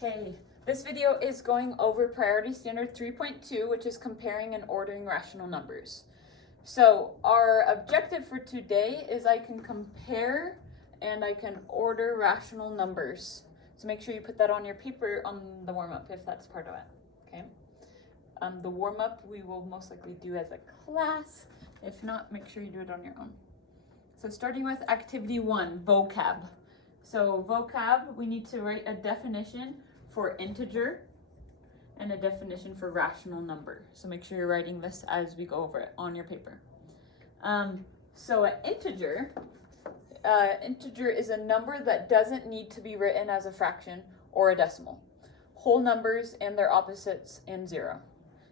Okay, this video is going over Priority Standard 3.2, which is comparing and ordering rational numbers. So our objective for today is I can compare and I can order rational numbers. So make sure you put that on your paper on the warm-up if that's part of it, okay? The warm-up we will most likely do as a class. If not, make sure you do it on your own. So starting with activity 1, vocab. So vocab, we need to write a definition for integer and a definition for rational number. So make sure you're writing this as we go over it on your paper. So an integer is a number that doesn't need to be written as a fraction or a decimal. Whole numbers and their opposites and 0.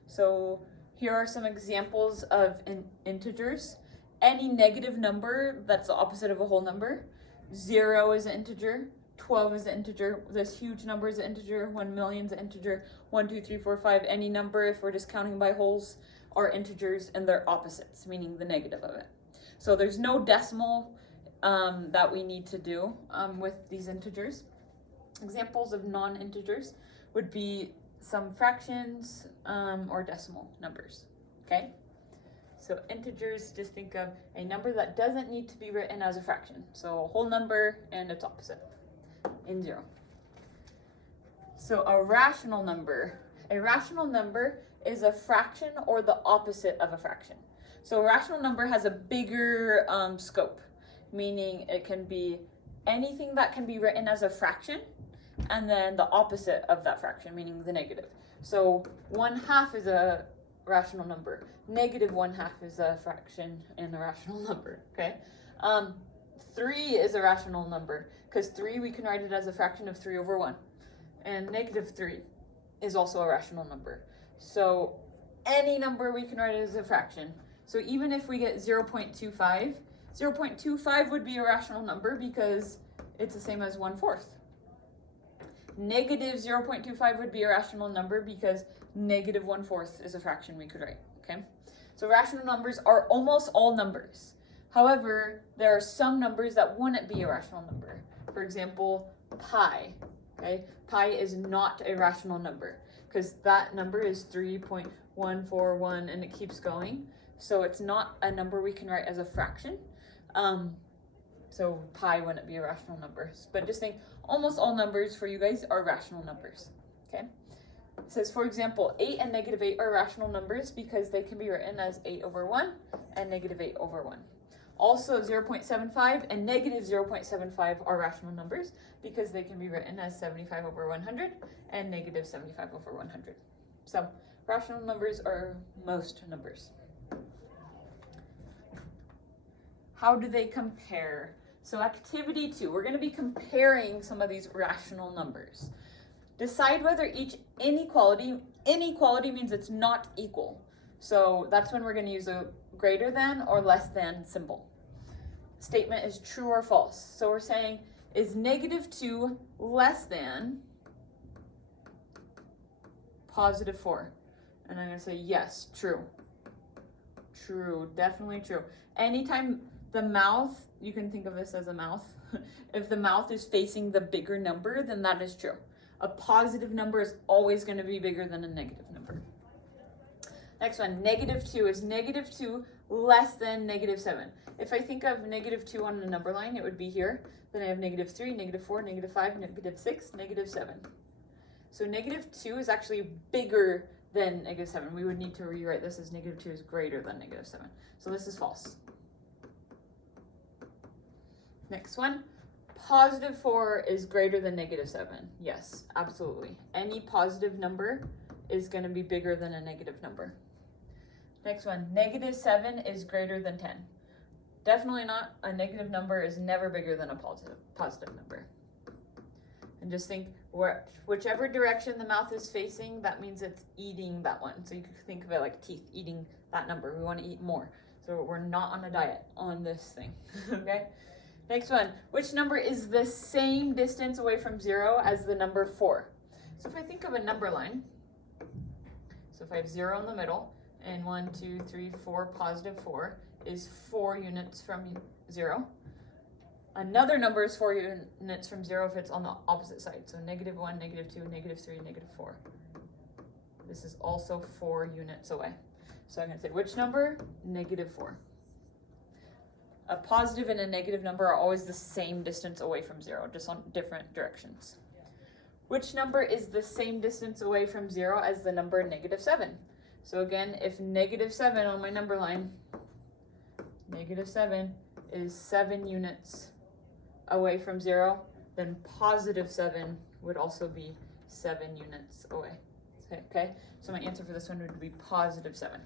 So here are some examples of integers. Any negative number that's the opposite of a whole number. 0 is an integer, 12 is an integer, this huge number is an integer, 1 million is an integer, 1, 2, 3, 4, 5, any number, if we're just counting by wholes, are integers and they're opposites, meaning the negative of it. So there's no decimal that we need to do with these integers. Examples of non-integers would be some fractions or decimal numbers, okay? So integers, just think of a number that doesn't need to be written as a fraction. So a whole number and its opposite in 0. So a rational number is a fraction or the opposite of a fraction. So a rational number has a bigger scope, meaning it can be anything that can be written as a fraction and then the opposite of that fraction, meaning the negative. So 1/2 is a rational number. Negative 1/2 is a fraction and a rational number, okay? 3 is a rational number because 3 we can write it as a fraction of 3 over 1. And negative 3 is also a rational number. So any number we can write it as a fraction. So even if we get 0.25, 0.25 would be a rational number because it's the same as 1/4. Negative 0.25 would be a rational number because negative 1/4 is a fraction we could write, okay? So rational numbers are almost all numbers. However, there are some numbers that wouldn't be a rational number. For example, pi, okay? Pi is not a rational number because that number is 3.141 and it keeps going. So it's not a number we can write as a fraction. So pi wouldn't be a rational number. But just think, almost all numbers for you guys are rational numbers, okay? It says, for example, 8 and negative 8 are rational numbers because they can be written as 8 over 1 and negative 8 over 1. Also, 0.75 and negative 0.75 are rational numbers because they can be written as 75 over 100 and negative 75 over 100. So, rational numbers are most numbers. How do they compare? So activity 2, we're going to be comparing some of these rational numbers. Decide whether each inequality means it's not equal. So that's when we're going to use a greater than or less than symbol. Statement is true or false. So we're saying, is negative 2 less than positive 4? And I'm going to say yes, true. True, definitely true. Anytime the mouth, you can think of this as a mouth. If the mouth is facing the bigger number, then that is true. A positive number is always going to be bigger than a negative number. Next one, negative 2. Is negative 2 less than negative 7? If I think of negative 2 on the number line, it would be here. Then I have negative 3, negative 4, negative 5, negative 6, negative 7. So negative 2 is actually bigger than negative 7. We would need to rewrite this as negative 2 is greater than negative 7. So this is false. Next one, positive 4 is greater than negative 7. Yes, absolutely. Any positive number is going to be bigger than a negative number. Next one, negative 7 is greater than 10. Definitely not. A negative number is never bigger than a positive number. And just think, whichever direction the mouth is facing, that means it's eating that one. So you can think of it like teeth eating that number. We want to eat more. So we're not on a diet on this thing, okay? Next one, which number is the same distance away from 0 as the number 4? So if I think of a number line, so if I have 0 in the middle, and 1, 2, 3, 4, positive 4 is 4 units from 0. Another number is 4 units from 0 if it's on the opposite side. So -1, -2, -3, -4. This is also 4 units away. So I'm going to say which number? -4. A positive and a negative number are always the same distance away from 0, just on different directions. Which number is the same distance away from 0 as the number -7? So again, if -7 on my number line, -7 is 7 units away from 0, then +7 would also be 7 units away. Okay, so my answer for this one would be +7.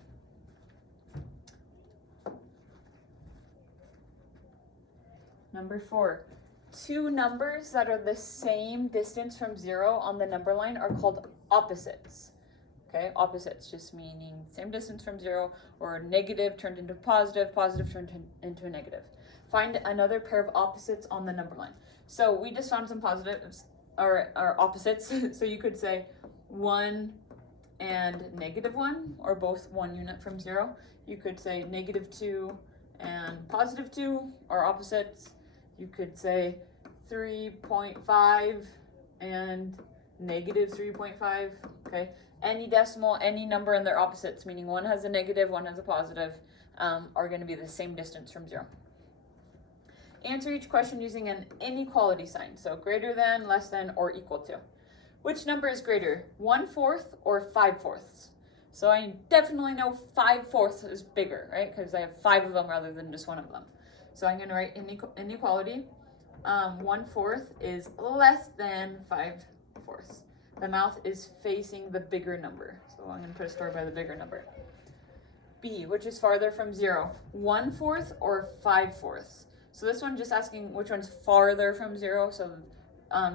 Number 4, two numbers that are the same distance from 0 on the number line are called opposites. Okay, opposites just meaning same distance from 0, or negative turned into positive, positive turned into a negative. Find another pair of opposites on the number line. So we just found some positives, or opposites. So you could say 1 and -1, or both 1 unit from 0. You could say -2 and +2 are opposites. You could say 3.5 and -3.5, okay? Any decimal, any number and their opposites, meaning one has a negative, one has a positive, are going to be the same distance from 0. Answer each question using an inequality sign, so greater than, less than, or equal to. Which number is greater, 1/4 or 5/4? So I definitely know 5/4 is bigger, right? Because I have 5 of them rather than just 1 of them. So I'm going to write inequality. 1/4 is less than 5/4. The mouth is facing the bigger number. So I'm going to put a star by the bigger number. B, which is farther from 0? 1/4 or 5/4? So this one just asking which one's farther from 0. So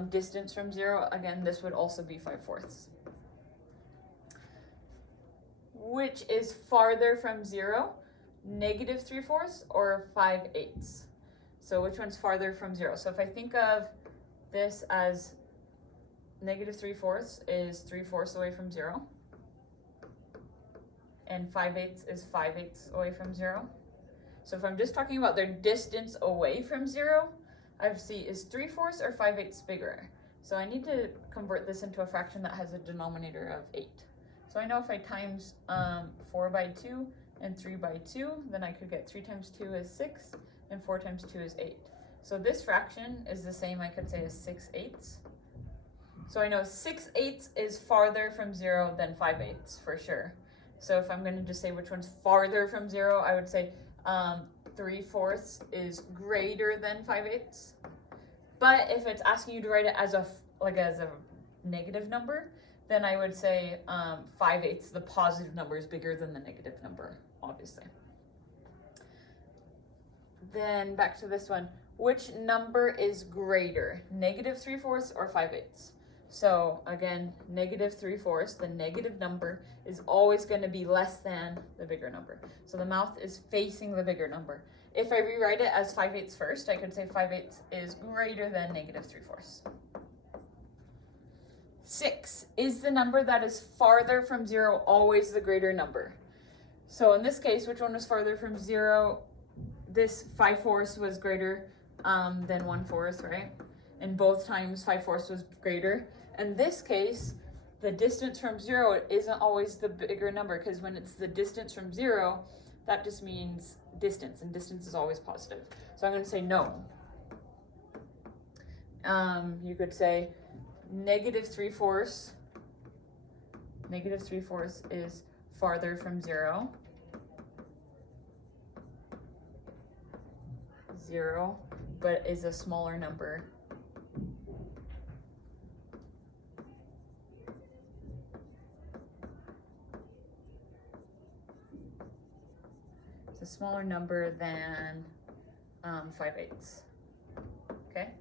distance from 0, again, this would also be 5/4. Which is farther from 0? -3/4 or 5/8? So which one's farther from 0? So if I think of this as -3/4 is 3/4 away from 0, and 5/8 is 5/8 away from 0. So if I'm just talking about their distance away from 0, I would see is 3/4 or 5/8 bigger. So I need to convert this into a fraction that has a denominator of 8. So I know if I times 4 by 2 and 3 by 2, then I could get 3 times 2 is 6, and 4 times 2 is 8. So this fraction is the same, I could say, as 6/8. So I know 6/8 is farther from 0 than 5/8 for sure. So if I'm going to just say which one's farther from 0, I would say 3/4 is greater than 5/8. But if it's asking you to write it as a negative number, then I would say 5/8, the positive number, is bigger than the negative number, obviously. Then back to this one. Which number is greater, -3/4 or 5/8? So again, -3/4, the negative number is always going to be less than the bigger number. So the mouth is facing the bigger number. If I rewrite it as 5/8 first, I could say 5/8 is greater than -3/4. 6, is the number that is farther from 0 always the greater number? So in this case, which one was farther from 0? This 5/4 was greater than 1/4, right? And both times 5/4 was greater. In this case, the distance from 0 isn't always the bigger number, because when it's the distance from 0, that just means distance, and distance is always positive. So I'm going to say no. You could say -3/4. -3/4 is farther from 0. 0, but is a smaller number. It's a smaller number than 5/8. Okay,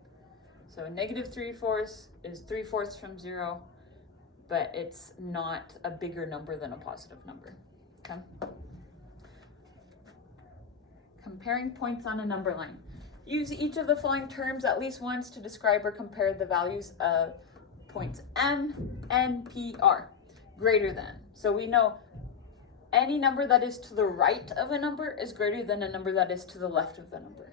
so -3/4 is 3/4 from 0, but it's not a bigger number than a positive number. Okay. Comparing points on a number line. Use each of the following terms at least once to describe or compare the values of points M, N, P, R. Greater than. So we know any number that is to the right of a number is greater than a number that is to the left of the number.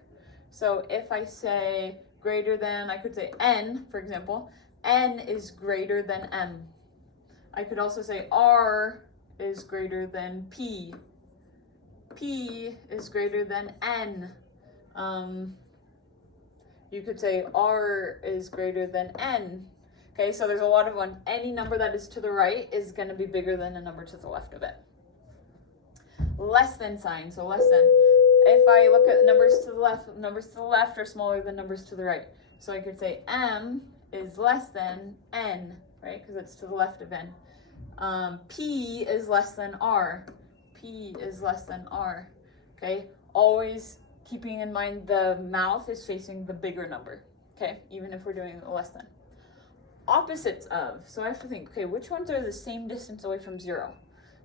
So if I say greater than, I could say n, for example, n is greater than m. I could also say r is greater than p. P is greater than n. You could say r is greater than n. Okay, so there's a lot of one. Any number that is to the right is going to be bigger than a number to the left of it. Less than sign, so less than. If I look at numbers to the left are smaller than numbers to the right. So I could say m is less than n, right? Because it's to the left of n. P is less than r. P is less than r. Okay, always keeping in mind the mouth is facing the bigger number. Okay, even if we're doing less than. Opposites of. So I have to think, okay, which ones are the same distance away from 0?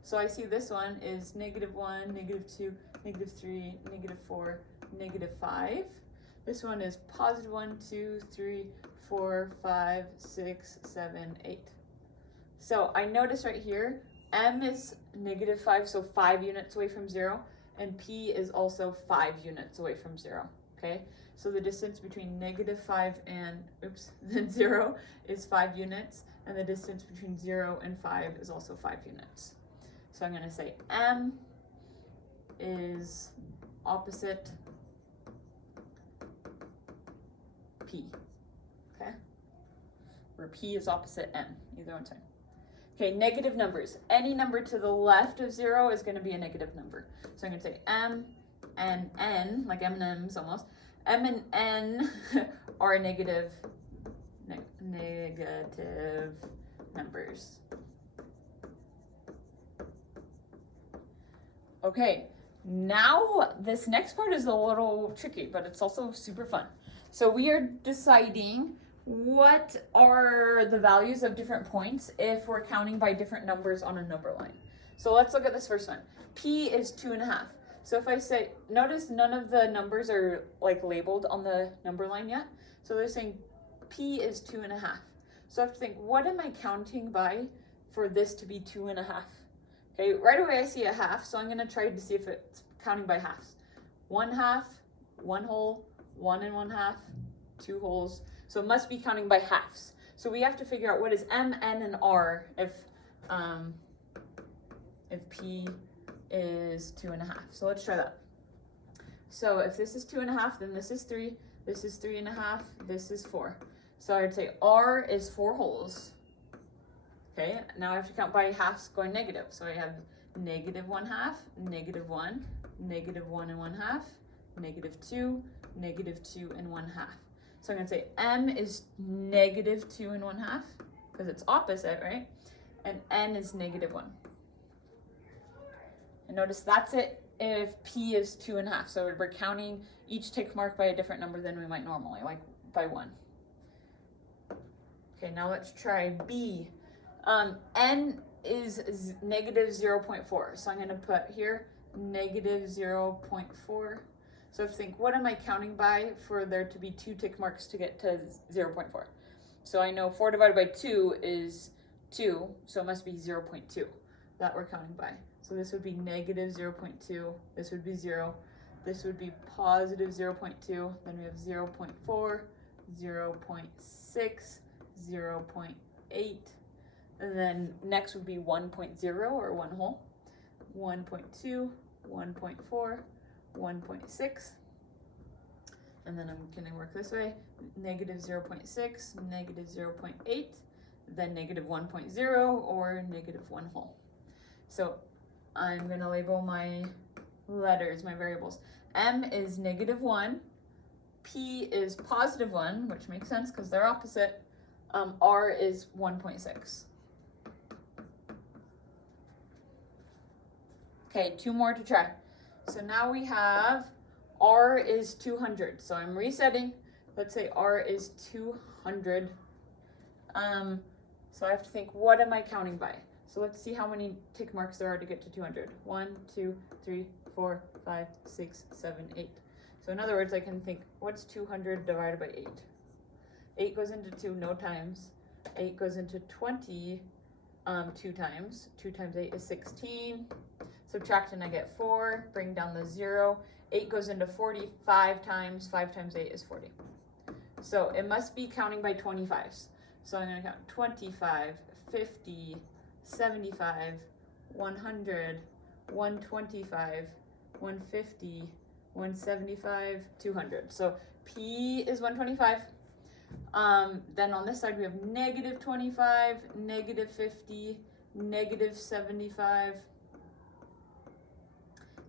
So I see this one is -1, -2, -3, -4, -5. This one is +1, 2, 3, 4, 5, 6, 7, 8. So I notice right here, m is -5, so 5 units away from 0, and p is also 5 units away from 0, okay? So the distance between -5 and, then 0 is 5 units, and the distance between 0 and 5 is also 5 units. So I'm going to say m is opposite p, okay? Where p is opposite m, either one's fine. Okay, negative numbers. Any number to the left of 0 is going to be a negative number. So I'm going to say m and n, like M&M's almost. M and n are negative numbers. Okay, now this next part is a little tricky, but it's also super fun. So we are deciding what are the values of different points if we're counting by different numbers on a number line. So let's look at this first one. P is 2.5. So if I say, notice none of the numbers are like labeled on the number line yet. So they're saying P is 2.5. So I have to think, what am I counting by for this to be 2.5? Okay, right away I see a half, so I'm gonna try to see if it's counting by halves. 1/2, 1 whole, 1 1/2, 2 wholes. So it must be counting by halves. So we have to figure out what is m, n, and r if p is 2.5. So let's try that. So if this is 2.5, then this is 3, this is 3.5, this is 4. So I would say r is 4 wholes. Okay, now I have to count by halves going negative. So I have -1/2, -1, -1 1/2, -2, -2 1/2. So I'm going to say m is -2 1/2 because it's opposite, right? And n is -1. And notice that's it if p is 2.5. So we're counting each tick mark by a different number than we might normally, like by 1. Okay, now let's try b. N is -0.4. So I'm going to put here -0.4. So if you think, what am I counting by for there to be 2 tick marks to get to 0.4? So I know 4 divided by 2 is 2, so it must be 0.2 that we're counting by. So this would be -0.2, this would be 0, this would be +0.2, then we have 0.4, 0.6, 0.8, and then next would be 1.0 or 1 whole, 1.2, 1.4, 1.6, and then I'm going to work this way, -0.6, -0.8, then -1.0 or -1 whole. So I'm going to label my letters, my variables. M is -1, P is +1, which makes sense because they're opposite, R is 1.6. Okay, 2 more to try. So now we have R is 200. So I'm resetting. Let's say R is 200. So I have to think, what am I counting by? So let's see how many tick marks there are to get to 200. 1, 2, 3, 4, 5, 6, 7, 8. So in other words, I can think, what's 200 divided by 8? 8 goes into 2 no times. 8 goes into 20 2 times. 2 times 8 is 16. Subtract and I get 4. Bring down the 0. 8 goes into 40 5 times. 5 times 8 is 40. So it must be counting by 25s. So I'm going to count 25, 50, 75, 100, 125, 150, 175, 200. So P is 125. Then on this side we have negative 25, negative 50, negative 75,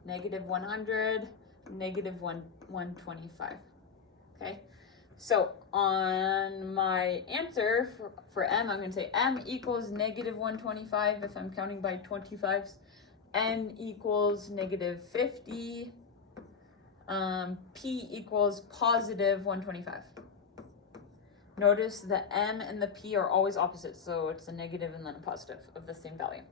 negative 100, negative 125. Okay, so on my answer for M, I'm going to say M equals negative 125 if I'm counting by 25s. N equals negative 50. P equals positive 125. Notice the M and the P are always opposite, so it's a negative and then a positive of the same value.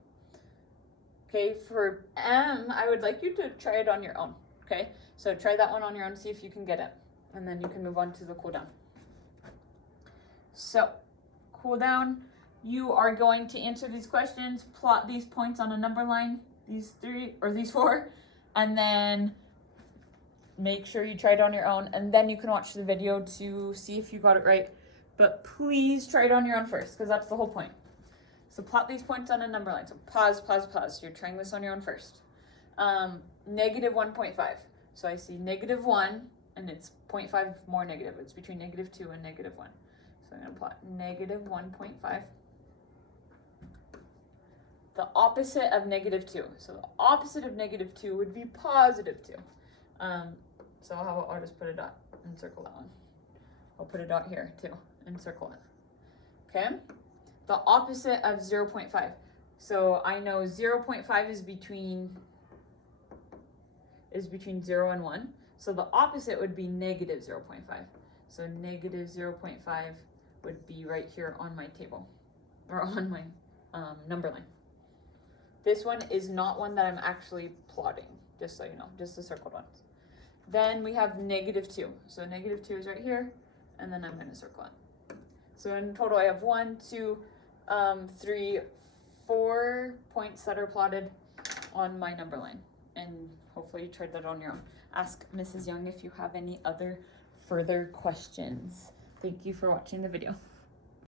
Okay, for M, I would like you to try it on your own. Okay, so try that one on your own, see if you can get it, and then you can move on to the cool down. So, cool down, you are going to answer these questions, plot these points on a number line, these 3 or these 4, and then make sure you try it on your own, and then you can watch the video to see if you got it right. But please try it on your own first, because that's the whole point. So plot these points on a number line. So pause, pause, pause. You're trying this on your own first. Negative 1.5. So I see negative 1, and it's 0.5 more negative. It's between negative 2 and negative 1. So I'm going to plot negative 1.5. The opposite of negative 2. So the opposite of negative 2 would be positive 2. So I'll just put a dot and circle that one. I'll put a dot here too and circle it. Okay? The opposite of 0.5. So I know 0.5 is between 0 and 1. So the opposite would be negative 0.5. So negative 0.5 would be right here on my table, or on my number line. This one is not one that I'm actually plotting, just so you know, just the circled ones. Then we have negative 2. So negative 2 is right here, and then I'm going to circle it. So in total I have 1, 2, 3, 4 points that are plotted on my number line. And hopefully you tried that on your own. Ask Mrs. Young if you have any other further questions. Thank you for watching the video.